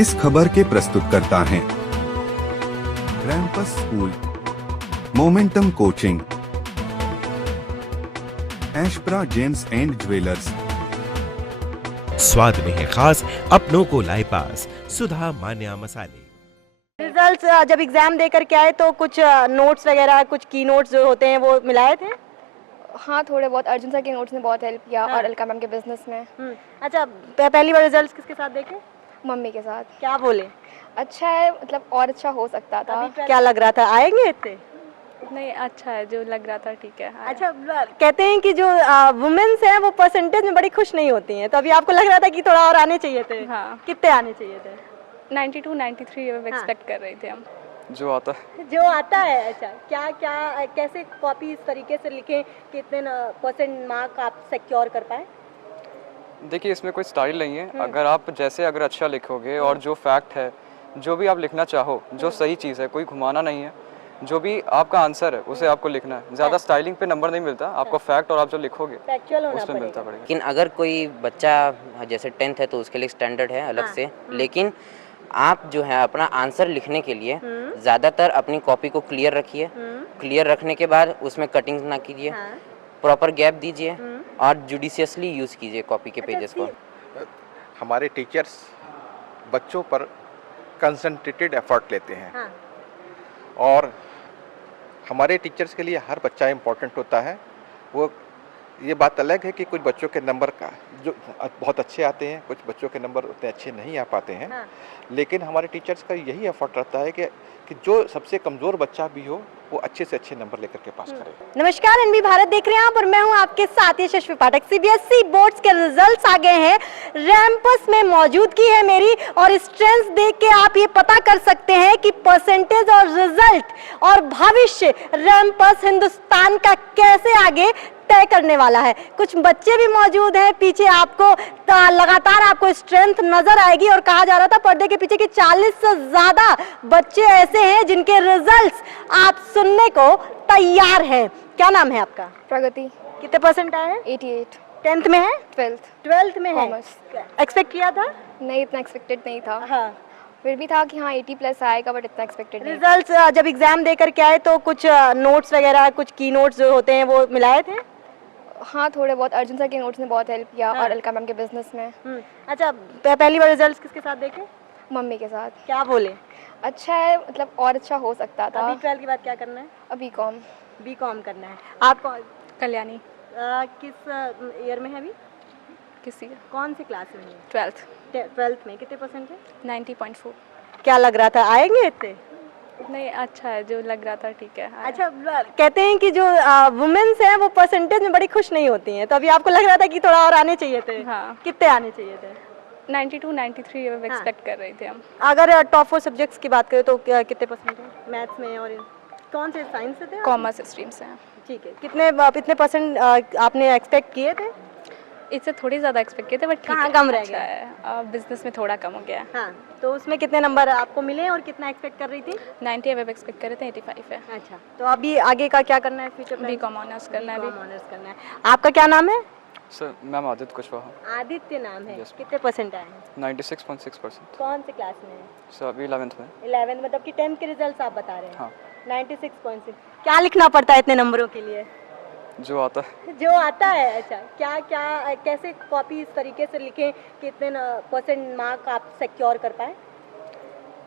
इस खबर के प्रस्तुतकर्ता हैं रैम्पस स्कूल, मोमेंटम कोचिंग, एशप्रा जेम्स एंड ज्वेलर्स। स्वाद में है खास, अपनों को लाए पास, सुधा मान्या मसाले। रिजल्ट्स जब एग्जाम देकर के आए तो कुछ नोट्स वगैरह, कुछ की नोट्स जो होते हैं वो मिलाए थे? हाँ, थोड़े बहुत। अर्जुन सर के नोट्स ने बहुत हेल्प किया। हाँ। और अलका मैम के बिजनेस में। अच्छा, पहली बार रिजल्ट्स किसके साथ देखे? मम्मी के साथ। क्या बोले? अच्छा है, मतलब और अच्छा हो सकता था। क्या लग रहा था, आएंगे इतने? नहीं, अच्छा है, जो लग रहा था ठीक है। अच्छा, कहते हैं कि जो वुमेन्स हैं वो परसेंटेज में बड़ी खुश नहीं होती हैं, तो अभी आपको लग रहा था कि थोड़ा और आने चाहिए थे? हाँ। कितने आने चाहिए थे? 92 93 एक्सपेक्ट कर रहे थे हम। जो आता है। जो आता है। अच्छा, क्या क्या कैसे कॉपी इस तरीके से लिखें कि इतने परसेंट मार्क आप सिक्योर कर पाए? देखिए, इसमें कोई स्टाइल नहीं है। अगर अच्छा लिखोगे और जो फैक्ट है, जो भी आप लिखना चाहो, जो सही चीज़ है, कोई घुमाना नहीं है, जो भी आपका आंसर है उसे आपको लिखना है। ज़्यादा स्टाइलिंग पे नंबर नहीं मिलता आपको, फैक्ट और आप जो लिखोगे फैक्चुअल होना उसमें मिलता पड़ेगा। पड़ेगा। लेकिन अगर कोई बच्चा जैसे 10th है तो उसके लिए स्टैंडर्ड है अलग से, लेकिन आप जो है अपना आंसर लिखने के लिए ज़्यादातर अपनी कॉपी को क्लियर रखिए। क्लियर रखने के बाद उसमें कटिंग ना कीजिए, प्रॉपर गैप दीजिए और जुडिशियसली यूज़ कीजिए कॉपी के पेजेस को। हमारे टीचर्स बच्चों पर कंसंट्रेटेड एफर्ट लेते हैं और हमारे टीचर्स के लिए हर बच्चा इम्पोर्टेंट होता है। वो ये बात अलग है कि कुछ बच्चों के नंबर का जो बहुत अच्छे आते हैं, कुछ बच्चों के नंबर उतने अच्छे नहीं आ पाते हैं। लेकिन हमारे टीचर्स का यही एफर्ट रहता है कि जो सबसे कमज़ोर बच्चा भी हो वो अच्छे से अच्छे नंबर लेकर के पास करे। नमस्कार, एनबी भारत देख रहे हैं आप और मैं हूं आपके साथ यशस्वी पाठक। सीबीएसई बोर्ड्स के रिजल्ट्स आ गए हैं, रैंपस में मौजूदगी है मेरी और स्ट्रेंथ देख के आप ये पता कर सकते हैं कि परसेंटेज और रिजल्ट और भविष्य रैंपस हिंदुस्तान का कैसे आगे तय करने वाला है। कुछ बच्चे भी मौजूद हैं पीछे, आपको लगातार आपको स्ट्रेंथ नजर आएगी और कहा जा रहा था पर्दे के पीछे कि 40 से ज्यादा बच्चे ऐसे हैं जिनके रिजल्ट्स आप सुनने को तैयार हैं। क्या नाम है आपका? प्रगति। कितने परसेंट आए हैं? 88। 10th में है? 12th में है। कॉमर्स। एक्सपेक्ट किया था? नहीं, इतना एक्सपेक्टेड नहीं था। हाँ। फिर भी था कि हाँ 80+ आएगा, बट इतना एक्सपेक्टेड नहीं। रिजल्ट्स जब एग्जाम देकर के आए तो कुछ नोट्स वगैरह, कुछ की नोट्स जो होते हैं वो मिलाए थे? हाँ, थोड़े बहुत। अर्जुन सर के नोट्स ने बहुत हेल्प किया। और अलका मैम के बिजनेस में। अच्छा, पहली बार रिजल्ट्स किसके साथ देखे? मम्मी के साथ। क्या बोले? अच्छा है, मतलब और अच्छा हो सकता था। अभी 12th के बाद क्या करना है? अभी कॉम। बीकॉम करना है। आप कल्याणी। किस ईयर में है अभी? किसी कौन सी क्लास में है? 12th में। कितने परसेंट है? 90.4। क्या लग रहा था, आएंगे इतने? नहीं, अच्छा है, जो लग रहा था ठीक है। अच्छा, कहते हैं कि जो वुमेन्स हैं वो परसेंटेज में बड़ी खुश नहीं होती हैं, तो अभी आपको लग रहा था कि थोड़ा और आने चाहिए थे? हाँ। कितने आने चाहिए थे? 92 93 एक्सपेक्ट कर रहे थे हम। अगर टॉप 4 सब्जेक्ट्स की बात करें तो कितने परसेंट है मैथ्स में और कौन से साइंस से थे? कॉमर्स स्ट्रीम से हैं। ठीक है। कितने परसेंट आपने एक्सपेक्ट किए थे? इससे थोड़ी ज़्यादा एक्सपेक्ट किए थे, बट कहाँ कम रह अच्छा है। बिजनेस में थोड़ा कम हो गया है। हाँ, तो उसमें कितने नंबर आपको मिले और कितना एक्सपेक्ट कर रही थी? 90 अब एक्सपेक्ट कर रहे थे, 85 है। अच्छा, तो अभी आगे का क्या करना है फ्यूचर में? बीकॉम ऑनर्स करना है अभी। ऑनर्स करना है। आपका क्या नाम है? Sir, ma'am Aditya Kushwaha. आदित्य नाम है। Yes. कितने परसेंट आए हैं? 96.6%। कौन सी क्लास में है? सर, अभी 11th में। 11 मतलब कि 10th के रिजल्ट्स आप बता रहे हैं? हाँ। 96.6। क्या लिखना पड़ता है इतने नंबरों के लिए? जो आता है। जो आता है। अच्छा, क्या क्या कैसे कॉपी इस तरीके से लिखें कि इतने परसेंट मार्क आप सिक्योर कर पाए?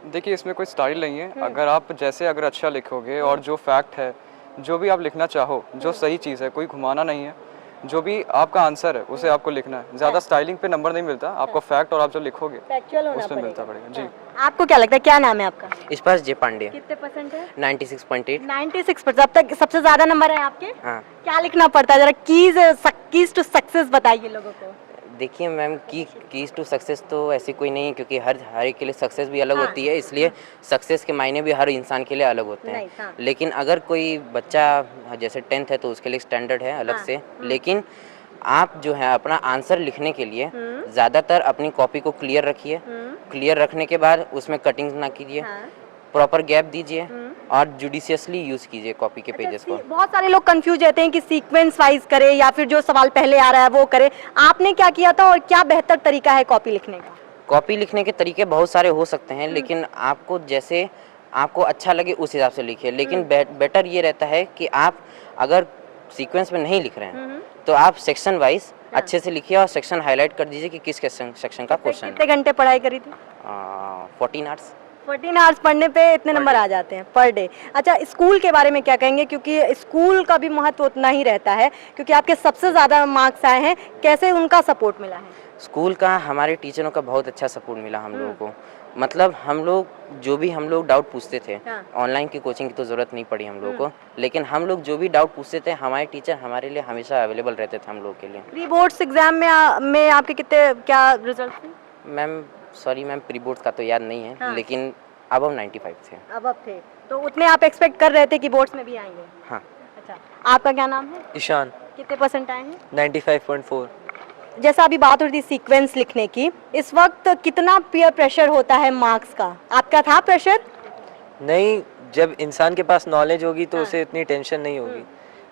देखिए, इसमें कोई स्टाइल नहीं है। अगर अच्छा लिखोगे और जो फैक्ट है, जो भी आप लिखना चाहो, जो सही चीज़ है, कोई घुमाना नहीं है, जो भी आपका आंसर है उसे आपको लिखना है। ज़्यादा स्टाइलिंग पे नंबर नहीं मिलता आपको, फैक्ट और आप जो लिखोगे फैक्चुअल होना उसमें मिलता पड़ेगा। पड़ेगा। जी। आपको क्या लगता है, क्या नाम है आपका? स्पर्श जे पांडे। कितने परसेंट है? 96.8। 96%। अब तक सबसे ज्यादा नंबर है आपके? हाँ। क्या लिखना पड़ता है, जरा कीज टू सक्सेस बताइए लोगों को। देखिए मैम, कीज टू सक्सेस तो ऐसी कोई नहीं है, क्योंकि हर एक के लिए सक्सेस भी अलग होती है, इसलिए सक्सेस के मायने भी हर इंसान के लिए अलग होते हैं। हाँ। लेकिन अगर कोई बच्चा जैसे 10th है तो उसके लिए स्टैंडर्ड है अलग से, लेकिन आप जो है अपना आंसर लिखने के लिए ज़्यादातर अपनी कॉपी को क्लियर रखिए। क्लियर रखने के बाद उसमें कटिंग ना कीजिए, प्रॉपर गैप दीजिए और जुडिशियसली यूज़ कीजिए कॉपी के पेजेस को। बहुत सारे लोग कंफ्यूज रहते हैं कि सीक्वेंस वाइज करे या फिर जो सवाल पहले आ रहा है वो करे। आपने क्या किया था और क्या बेहतर तरीका है कॉपी लिखने का? कॉपी लिखने के तरीके बहुत सारे हो सकते हैं, लेकिन आपको जैसे आपको अच्छा लगे उस हिसाब से लिखिए। लेकिन बेटर ये रहता है कि आप अगर सीक्वेंस में नहीं लिख रहे हैं तो आप सेक्शन वाइज अच्छे से लिखिए और सेक्शन हाईलाइट कर दीजिए कि किस सेक्शन का क्वेश्चन है। कितने घंटे पढ़ाई करी थी? 14 आवर्स। 14 आवर्स पढ़ने पे इतने नंबर आ जाते हैं पर डे। अच्छा, स्कूल के बारे में क्या कहेंगे, क्योंकि स्कूल का भी महत्व उतना ही रहता है, क्योंकि आपके सबसे ज़्यादा मार्क्स आए हैं, कैसे उनका सपोर्ट मिला है? स्कूल का हमारे टीचरों का बहुत अच्छा सपोर्ट मिला हम लोगों को। मतलब हम लोग जो भी हम लोग डाउट पूछते थे, ऑनलाइन की कोचिंग की तो ज़रूरत नहीं पड़ी हम लोग को, लेकिन हम लोग जो भी डाउट पूछते थे हमारे टीचर हमारे लिए हमेशा अवेलेबल रहते थे हम लोग के लिए। प्री बोर्ड्स एग्जाम में आपके कितने क्या रिजल्ट थे? Ma'am sorry ma'am, pre board का तो याद नहीं है, लेकिन अबव 95 थे। अब थे तो उतने आप एक्सपेक्ट कर रहे थे कि बोर्ड्स में भी आएंगे? हाँ। अच्छा, आपका क्या नाम है? ईशान। कितने परसेंट आए हैं? 95.4। जैसा अभी बात हो रही थी सीक्वेंस लिखने की, इस वक्त कितना पीयर प्रेशर होता है मार्क्स का? आपका था प्रेशर? नहीं, जब इंसान के पास नॉलेज होगी तो उसे इतनी टेंशन नहीं होगी।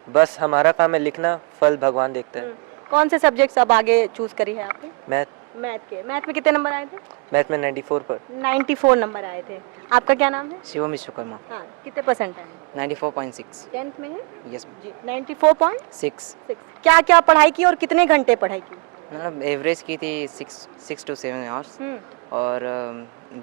बस हमारा काम है लिखना, फल भगवान देखता है। कौन से सब्जेक्ट्स अब आगे चूज करी है आपने? मैथ। मैथ में कितने नंबर आए थे? मैथ में 94 पर। 94 नंबर आए थे। आपका क्या नाम है? शिवम विश्वकर्मा। हाँ, कितने परसेंट आए? 94.6। 10th में है? यस जी, 94.6। 6। क्या क्या पढ़ाई की और कितने घंटे पढ़ाई की? मतलब एवरेज की थी 6 to 7 आवर्स और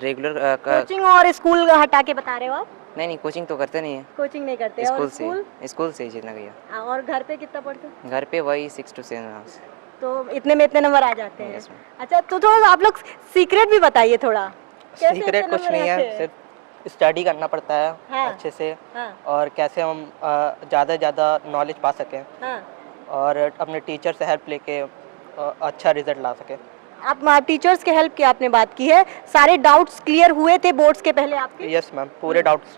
रेगुलर कोचिंग और स्कूल हटा के बता रहे हो आप? नहीं कोचिंग तो करते नहीं है। कोचिंग नहीं करते? स्कूल और से स्कूल से ही जितना गया। और घर पे कितना पढ़ते? घर पे वही 6 to 7 आवर्स। तो इतने में इतने नंबर आ जाते हैं? Yes, ma'am। अच्छा, तो थोड़ा आप लोग सीक्रेट भी बताइए थोड़ा। कैसे सीक्रेट इतने कुछ नंबर नहीं आते है, हैं? सिर्फ स्टडी करना पड़ता है हाँ। अच्छे से, हाँ। और कैसे हम ज़्यादा से ज़्यादा नॉलेज पा सकें हाँ। और अपने टीचर से हेल्प लेके अच्छा रिजल्ट ला सकें। आप टीचर्स के हेल्प की आपने बात की है, सारे डाउट्स क्लियर हुए थे बोर्ड्स के पहले आपके? यस मैम, पूरे डाउट्स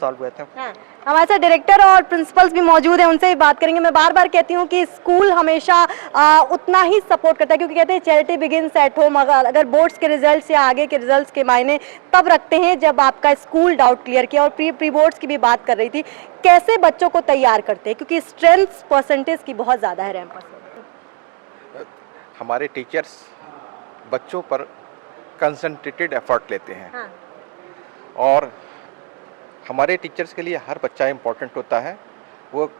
सॉल्व हुए थे। हाँ। हमारे साथ डायरेक्टर और प्रिंसिपल्स भी मौजूद हैं, उनसे भी बात करेंगे। मैं बार बार कहती हूँ कि स्कूल हमेशा उतना ही सपोर्ट करता है, क्योंकि कहते हैं चैरिटी बिगिंस एट होम। अगर बोर्ड्स के रिजल्ट्स या आगे के रिजल्ट्स के मायने तब रखते हैं जब आपका स्कूल डाउट क्लियर किया। और प्री बोर्ड्स की भी बात कर रही थी, कैसे बच्चों को तैयार करते हैं, क्योंकि स्ट्रेंथ परसेंटेज की बहुत ज़्यादा है रैंपस में। हमारे टीचर्स बच्चों पर कंसंट्रेटेड एफर्ट लेते हैं। हाँ। और हमारे टीचर्स के लिए हर बच्चा इम्पोर्टेंट होता है। वो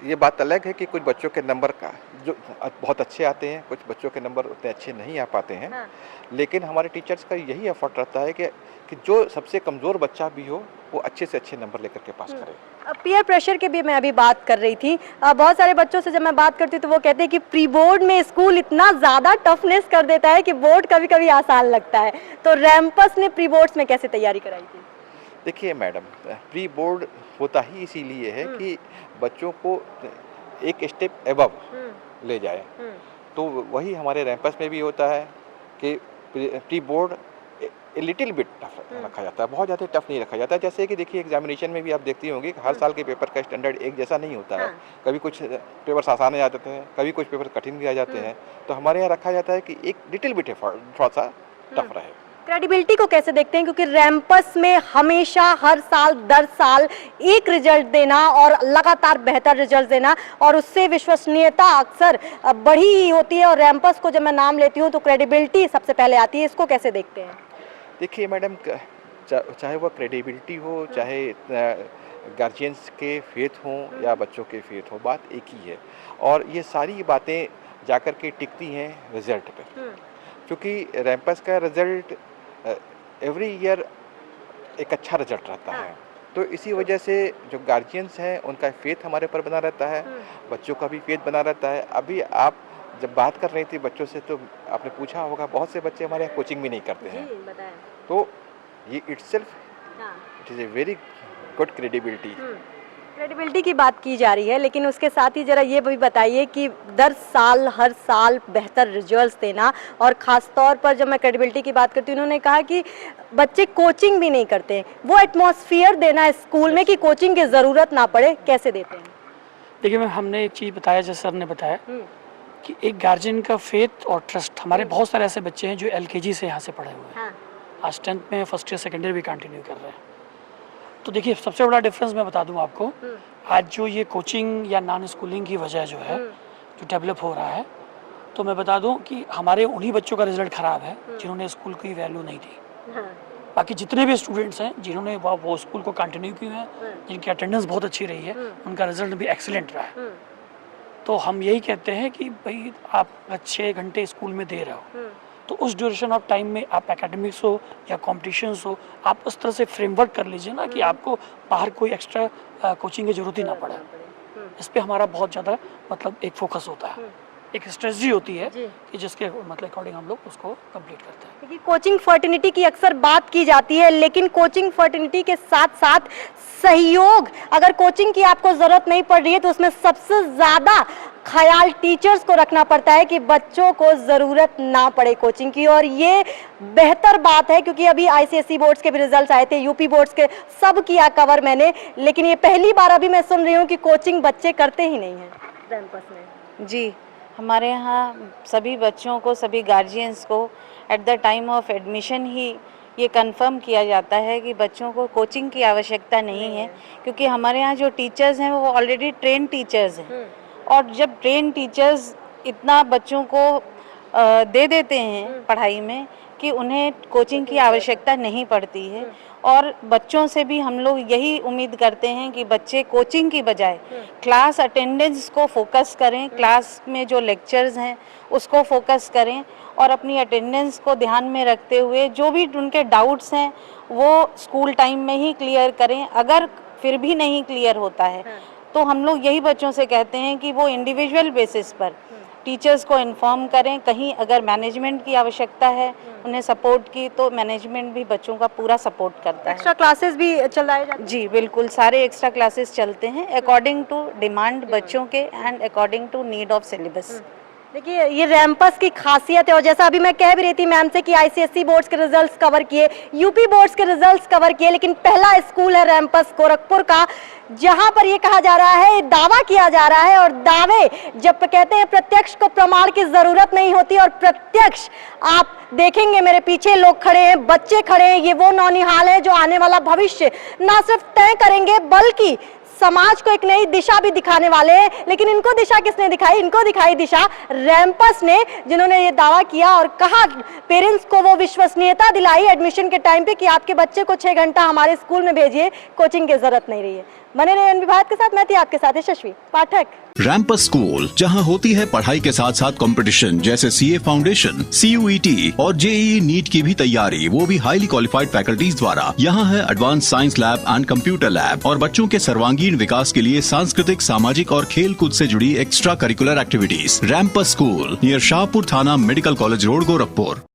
ये बात अलग है कि कुछ बच्चों के नंबर का जो बहुत अच्छे आते हैं, कुछ बच्चों के नंबर उतने अच्छे नहीं आ पाते हैं। हाँ। लेकिन हमारे टीचर्स का यही एफर्ट रहता है कि जो सबसे कमज़ोर बच्चा भी हो वो अच्छे से अच्छे नंबर लेकर के पास करे। पीयर प्रेशर की भी मैं अभी बात कर रही थी। बहुत सारे बच्चों से जब मैं बात करती हूँ तो वो कहते हैं कि प्री बोर्ड में स्कूल इतना ज़्यादा टफनेस कर देता है कि बोर्ड कभी कभी आसान लगता है। तो रैंपस ने प्री बोर्ड्स में कैसे तैयारी कराई थी? देखिए मैडम, प्री बोर्ड होता ही इसीलिए है कि बच्चों को एक स्टेप एबव ले जाए। तो वही हमारे रैंपस में भी होता है कि pre board little bit tough रखा जाता है, बहुत ज़्यादा टफ नहीं रखा जाता। जैसे कि देखिए एग्जामिनेशन में भी आप देखती होंगी कि हर साल के पेपर का स्टैंडर्ड एक जैसा नहीं होता है। कभी कुछ पेपर्स आसान आ जाते हैं, कभी कुछ पेपर कठिन भी आ जाते हैं। तो हमारे यहाँ रखा जाता है कि एक लिटिल बिट एफर्ट थोड़ा सा टफ रहे। क्रेडिबिलिटी को कैसे देखते हैं, क्योंकि रैंपस में हमेशा हर साल दर साल एक रिजल्ट देना और लगातार बेहतर रिजल्ट देना, और उससे विश्वसनीयता अक्सर बढ़ी ही होती है। और रैंपस को जब मैं नाम लेती हूँ तो क्रेडिबिलिटी सबसे पहले आती है, इसको कैसे देखते हैं? देखिए मैडम, चाहे वह क्रेडिबिलिटी हो, चाहे गार्जियंस के फेथ हों या बच्चों के फेथ हो, बात एक ही है। और ये सारी बातें जाकर के टिकती हैं रिजल्ट पे, क्योंकि रैंपस का रिजल्ट एवरी ईयर एक अच्छा रिजल्ट रहता है। तो इसी वजह से जो गार्जियंस हैं उनका फेथ हमारे पर बना रहता है, बच्चों का भी फेथ बना रहता है। अभी आप जब बात कर रही थी बच्चों से तो आपने पूछा होगा, बहुत से बच्चे हमारे यहाँ कोचिंग भी नहीं करते हैं। तो ये it is a very good credibility. Credibility की बात की जा रही है, लेकिन उसके साथ ही जरा ये भी बताइए कि हर साल बेहतर रिजल्ट्स देना, और ख़ास तौर पर जब मैं क्रेडिबिलिटी की बात करती हूँ, उन्होंने कहा कि बच्चे कोचिंग भी नहीं करते, वो एटमॉस्फेयर देना स्कूल में कि कोचिंग की ज़रूरत ना पड़े, कैसे देते हैं? देखिए मैम, हमने एक चीज़ बताया, जैसे सर ने बताया कि एक गार्जियन का फेथ और ट्रस्ट। हमारे बहुत सारे ऐसे बच्चे हैं जो LKG से यहाँ से पढ़े हुए हैं, आज 10th में फर्स्ट ईयर सेकेंड ईयर भी कंटिन्यू कर रहे हैं। तो देखिए सबसे बड़ा डिफरेंस मैं बता दूं आपको, आज जो ये कोचिंग या नॉन स्कूलिंग की वजह जो है, जो डेवलप हो रहा है, तो मैं बता दूं कि हमारे उन्हीं बच्चों का रिजल्ट ख़राब है जिन्होंने स्कूल की वैल्यू नहीं दी। बाकी जितने भी स्टूडेंट्स हैं जिन्होंने वो स्कूल को कंटिन्यू किए हैं, जिनकी अटेंडेंस बहुत अच्छी रही है, उनका रिजल्ट भी एक्सीलेंट रहा है। तो हम यही कहते हैं कि भाई आप 6 घंटे स्कूल में दे रहे हो, तो उस ड्यूरेशन ऑफ टाइम में आप एकेडमिक्स हो या कॉम्पिटिशन्स हो, आप उस तरह से फ्रेमवर्क कर लीजिए ना कि आपको बाहर कोई एक्स्ट्रा कोचिंग की जरूरत ही ना पड़े। इस पे हमारा बहुत ज़्यादा मतलब एक फोकस होता है, एक स्ट्रेटजी होती है कि जिसके मतलब अकॉर्डिंग हम लोग उसको कंप्लीट करते हैं। क्योंकि कोचिंग फर्टिनिटी की अक्सर बात की जाती है, लेकिन कोचिंग फर्टिनिटी के साथ साथ सहयोग, अगर कोचिंग की आपको ज़रूरत नहीं पड़ रही है तो उसमें सबसे ज़्यादा ख्याल टीचर्स को रखना पड़ता है कि बच्चों को ज़रूरत ना पड़े कोचिंग की। और ये बेहतर बात है क्योंकि अभी आईसीएसई बोर्ड्स के भी रिजल्ट्स आए थे, यूपी बोर्ड्स के, सब किया कवर मैंने, लेकिन ये पहली बार अभी मैं सुन रही हूँ कि कोचिंग बच्चे करते ही नहीं हैं कैंपस में। जी, हमारे यहाँ सभी बच्चों को, सभी गार्जियंस को at the time of admission ही ये कंफर्म किया जाता है कि बच्चों को कोचिंग की आवश्यकता नहीं है, क्योंकि हमारे यहाँ जो टीचर्स हैं वो ऑलरेडी ट्रेन टीचर्स हैं। और जब ट्रेन टीचर्स इतना बच्चों को दे देते हैं पढ़ाई में कि उन्हें कोचिंग की आवश्यकता नहीं पड़ती है। और बच्चों से भी हम लोग यही उम्मीद करते हैं कि बच्चे कोचिंग की बजाय क्लास अटेंडेंस को फोकस करें, क्लास में जो लेक्चर्स हैं उसको फोकस करें और अपनी अटेंडेंस को ध्यान में रखते हुए जो भी उनके डाउट्स हैं वो स्कूल टाइम में ही क्लियर करें। अगर फिर भी नहीं क्लियर होता है तो हम लोग यही बच्चों से कहते हैं कि वो इंडिविजुअल बेसिस पर टीचर्स को इन्फॉर्म करें। कहीं अगर मैनेजमेंट की आवश्यकता है उन्हें सपोर्ट की, तो मैनेजमेंट भी बच्चों का पूरा सपोर्ट करता है। एक्स्ट्रा क्लासेस भी चलाए जाते हैं? जी बिल्कुल, सारे एक्स्ट्रा क्लासेस चलते हैं अकॉर्डिंग टू डिमांड बच्चों के and according to need of syllabus. देखिए ये रैंपस की खासियत है, और जैसा अभी मैं कह भी रही थी मैम से कि आईसीएसई बोर्ड्स के रिजल्ट्स कवर किए, यूपी बोर्ड्स के रिजल्ट्स कवर किए, लेकिन पहला स्कूल है रैंपस गोरखपुर का जहां पर ये कहा जा रहा है, दावा किया जा रहा है, और दावे जब कहते हैं प्रत्यक्ष को प्रमाण की जरूरत नहीं होती, और प्रत्यक्ष आप देखेंगे मेरे पीछे लोग खड़े हैं, बच्चे खड़े हैं, ये वो नौनिहाल है जो आने वाला भविष्य ना सिर्फ तय करेंगे बल्कि समाज को एक नई दिशा भी दिखाने वाले हैं। लेकिन इनको दिशा किसने दिखाई? इनको दिखाई दिशा रैंपस ने, जिन्होंने ये दावा किया और कहा, पेरेंट्स को वो विश्वसनीयता दिलाई एडमिशन के टाइम पे कि आपके बच्चे को 6 घंटा हमारे स्कूल में भेजिए, कोचिंग की जरूरत नहीं रही है। बने रहे विभाग के साथ, मैं थी आपके साथ यशस्वी पाठक। रैंपस स्कूल, जहां होती है पढ़ाई के साथ साथ कंपटीशन जैसे सीए फाउंडेशन, सीयूईटी और जेईई नीट की भी तैयारी, वो भी हाईली क्वालिफाइड फैकल्टीज द्वारा। यहाँ है advance science lab and computer lab, और बच्चों के सर्वांगीण विकास के लिए सांस्कृतिक, सामाजिक और खेल कूद से जुड़ी एक्स्ट्रा करिकुलर एक्टिविटीज। रैंपस स्कूल नियर शाहपुर थाना, मेडिकल कॉलेज रोड, गोरखपुर।